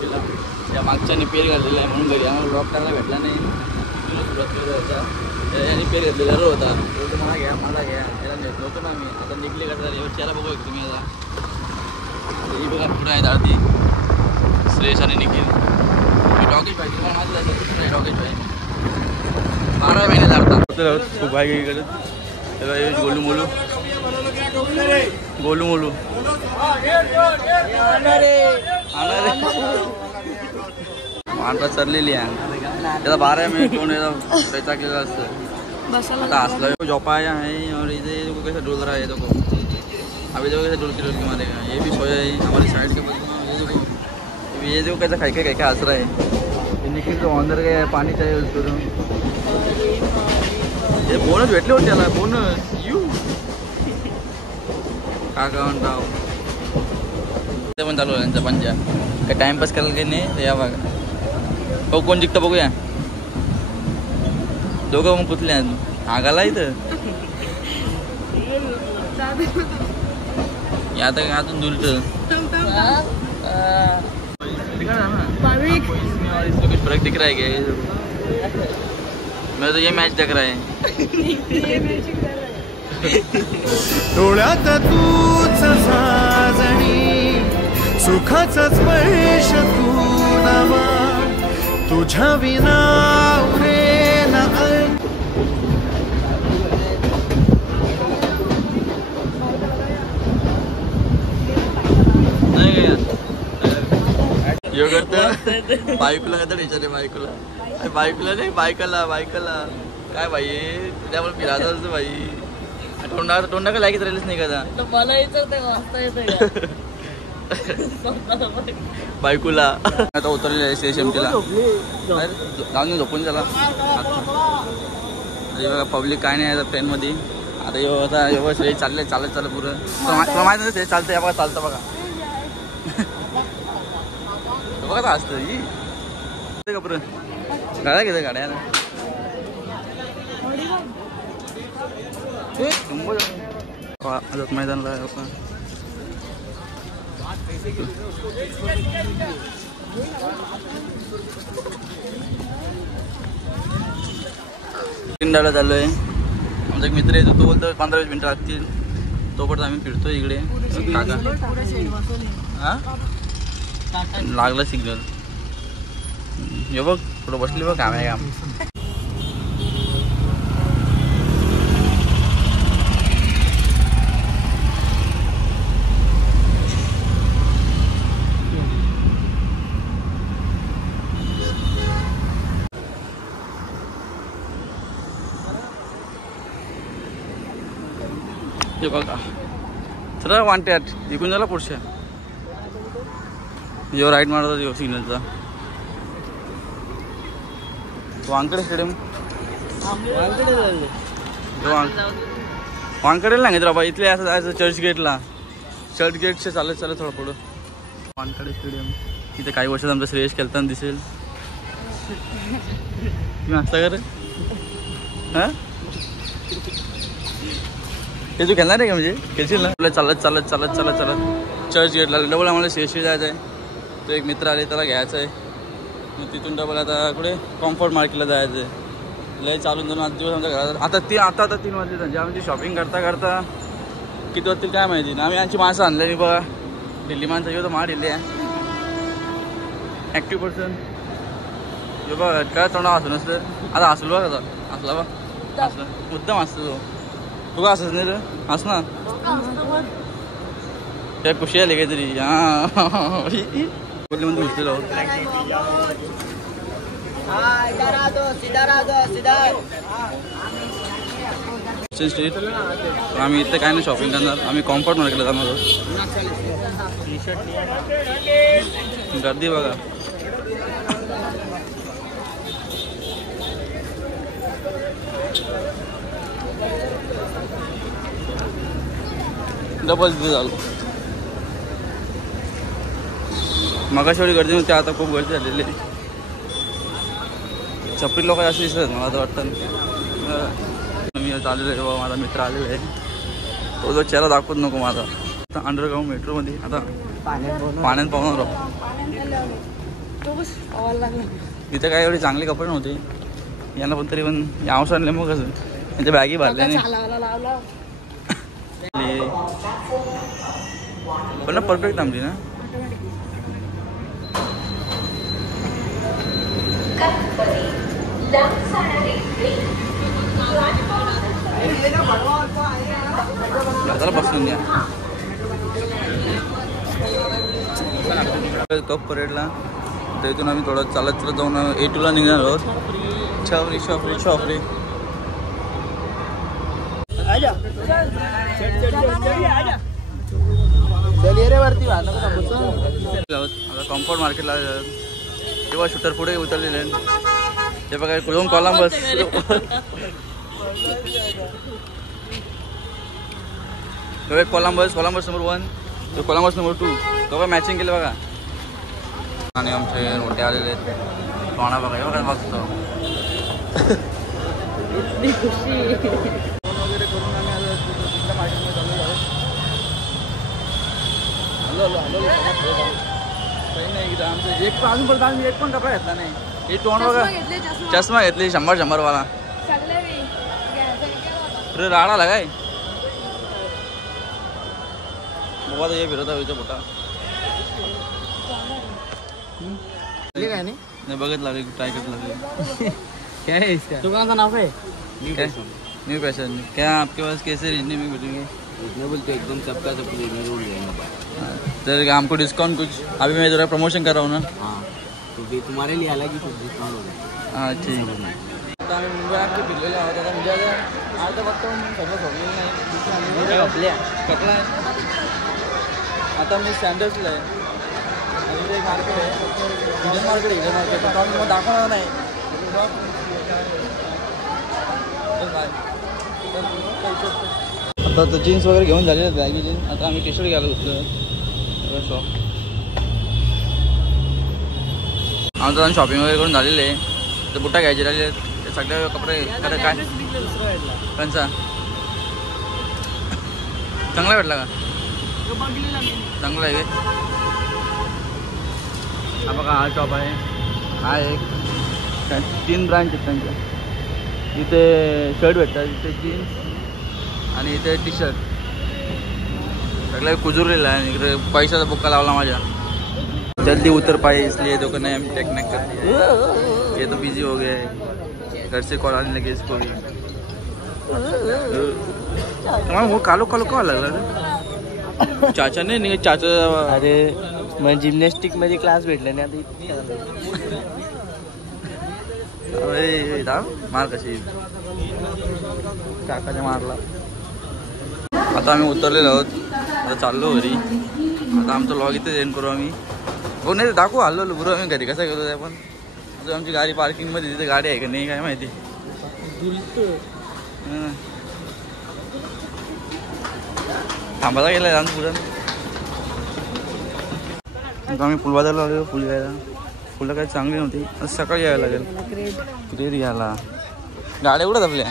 केला. त्या मागच्याने पेर घातलेला आहे म्हणून घरी आम्हाला ब्लॉक करायला भेटला नाही. सुरुवात केला होता त्याने पेर घातलेला होता. तो मला घ्या मला घ्या त्याला नेत नव्हतो ना आम्ही. आता निघले का चेहरा बघू एक तुम्ही आता. ही बघा पुढे आहेत आरती श्रेयस आणि निखिल. डॉगेश भाई तुम्हाला माहिती आहे डॉगेश भाई 12 महिने लागतात खूप आहे इकडे. त्याला गोलू मोलू गोलू मोलू मांडा चरलेली आहे. त्याला 12 मिनिट कोण पैसा केला असतं. आता हंसला झोपा है और इधर देखो कैसा डोल रहा है. देखो अभी देखो कैसे डोल के मारेगा. ये भी सोया है हमारी साइड के बगल में. ये देखो कैसा खाई के हंस रहा है. निखिल तो अंदर गया पानी चाहिए उसको. ये बोनस भेटले होते त्याला बोनस यू काका म्हणता ते पण चालू आहे त्यांचा पंजा. काय टाइमपास करायला काही नाही. या बघा हो कोण जिंकतं बघूया. दोघं मग कुठले आगाला इथं या तर अजून दुलट कुछ फर्क दिख रहा है क्या. मैं तो ये मैच देख रहा है. डोळ्यात तूच साजणी सुखाचा स्पर्श तू नवा तुझ्या विना उरेना. यो करतं बायकोला काय तर विचारे बायकोला नाही बायकाला काय बाई त्यामुळे फिरायचं असतं बाई. तोंडा का लागत राहिलंच नाही का मला बायकोला. आता उतरलेलं आहे स्टेशनला जाऊन झोपून त्याला. बघा पब्लिक काय नाही आता ट्रेनमध्ये. आता आता चाललंय चालत पुरं तुला माहिती नाही ते चालतं. या बघा चालतं बघा बघा तर असतं ही का पुरं गाड्या घेतं गाड्या मैदानला किंडाला चाललो आहे. आमचा एक मित्र येतो तो बोलतो 15-20 मिनिटं लागतील. तोपर्यंत आम्ही फिरतो इकडे. काका हां लागला सिग्नल. हे बघ थोडं बसली बघ काम आहे काम. हे बघा तर वांट्यात इकून झाला पुढच्या यो राईट मारतात यो सिग्नलचा. वांकडे स्टेडियम वांकडेला नाही तर बाबा इथले असं जायचं चर्च गेटचे चालत थोडं पुढं. वानकडे स्टेडियम इथे काही वर्षात आमचा श्रेयस खेळताना दिसेल. तुम्ही हसता का रे. हां ते तू खेळणार आहे का म्हणजे खेळशील ना. आपल्या चालत चर्च गेटला डबल आम्हाला श्रेयशी जायचं आहे. तो एक मित्र आले त्याला घ्यायचं आहे. मग तिथून डबल आता कुठे कम्फर्ट मार्केटला जायचं आहे. लय चालून जाऊन 8 दिवस आमच्या घरात. आता 3 वाजले त्यांची. आम्ही शॉपिंग करता किती वाजतील काय माहिती ना. आम्ही यांची माणसं आणलेली बघा दिल्ली माणसं. येऊ तर मा दिल्ली आहे ॲक्टिव्ह पर्सन. हे बघ काय तोंडा हसून असतं. आता हसलो बघ आता हसला बघ हसलं मुद्दाम हसतो तो. तू का हसत नाही तर हस ना. त्या खुशी आली काहीतरी. हां बोलले म्हणजे घुसलेलो आहोत. स्ट्रीट आम्ही इथे काय नाही शॉपिंग करणार. आम्ही कॉम्फर्ट मार्केटला जाणार आहोत. गर्दी बघा. डबल झालं. मगाशी एवढी गर्दी नव्हती आता खूप गर्दी झालेली आहे. छपरी लोक जास्त दिसत मला तर वाटतं. मी आलेलो आहे बाबा माझा मित्र आलेला आहे. तो जो चेहरा दाखवत नको माझा. आता अंडरग्राऊंड मेट्रोमध्ये आता पाण्यात पाहणार आहोत. इथं काय एवढे चांगले कपडे नव्हते यांना, पण तरी पण यावंस आणले मग कसं त्यांच्या बॅगी भरल्या नाही पण ना परफेक्ट थांबली ना. बसून द्या कप परेडला. तर इथून आम्ही थोडं चालत जाऊन A2 ला निघणार आहोत. छावरी शॉपरी शॉपरी आता कॉम्पाऊंड मार्केटला तेव्हा शूटर पुढे उतरलेले ते बघा दोन कोलंबस. कोलंबस नंबर 1 तो कोलंबस नंबर 2 तेव्हा मॅचिंग केलं बघा. आणि आमचे रोटे आलेले आहेत कोणा बघा एवढा बघतो वगैरे करून आम्ही आलो तिथल्या मार्केटमध्ये चालू आहोत. हॅलो काही नाही इथं आमचं एक पण अजून बोलतो आम्ही एक पण कपडा घेतला नाही. हे तोंड बघा चष्मा घेतली 100 वाला राडा लागाय बाबा तर हे फिरत आहे मोठा काय नाही बघत लागले ट्राय करत लागले. क्या है इसका दुकान का नाम है न्यू फैशन. क्या आपके पास कैसे रिजनेबल में मिलेंगे? रिजनेबल तो एकदम सबका सब रिजनेबल रहेगा. सर हमको डिस्काउंट कुछ अभी मैं जरा प्रमोशन कर रहा हूँ ना. हाँ तो तुम्हारे लिए अलग ही कुछ डिस्काउंट होगा. हाँ ठीक है. आता आम्ही मुंबई आमचे फिरलेलो आहोत. आता म्हणजे आता बघतो सगळं झोपलेलं नाही कपडा आहे. आता मी सँडल्सला आहे आणि इथे एक मार्केट आहे इंडियन मार्केट आहे. इंडियन मार्केट तर मग दाखवणार नाही. आता तर जीन्स वगैरे घेऊन झालेले आहेत बॅगी जीन्स. आता आम्ही टी शर्ट घ्यायला होतो शॉप. आमचं आम्ही शॉपिंग वगैरे करून झालेलं आहे. तर बुटा घ्यायचे राहिले ते सगळे कपडे काय त्यांचा चांगला भेटला का? चांगला आहे. हा बघा हा शॉप आहे. हा एक 3 ब्रांच आहेत त्यांच्या. इथे शर्ट भेटतात इथे जीन्स आणि इथे टी शर्ट सगळं कुजूरलेलं आहे. इकडे पैशाचा बुक्का लावला माझ्या. जल्दी उतर पाए इसलिए दुकान हम टेक्निक करते हैं. ये तो बिजी हो गए घर से कॉल आने लगे इसको भी. वो कालो कालो का लग रहा चाचा ने चाचा. अरे मग जिम्नॅस्टिक मध्ये क्लास भेटला नाही आता मार कशी काकाच्या मारला. आता आम्ही उतरलेलो आहोत. आता चाललो घरी. आता आमचा लॉग इथे एंड करू आम्ही. हो नाही दाखवू हल्लो बरोबर आम्ही घरी कसं गेलो आपण. अजून आमची गाडी पार्किंगमध्ये तिथे गाडी आहे का नाही काय माहिती. थांबायला गेला लहान पुरण. आम्ही फुलबाजारला आलो फुल घ्यायला. फुलं काही चांगली नव्हती. सकाळी यायला लागेल ग्रेड घ्यायला. गाड्या एवढ्याच आपल्या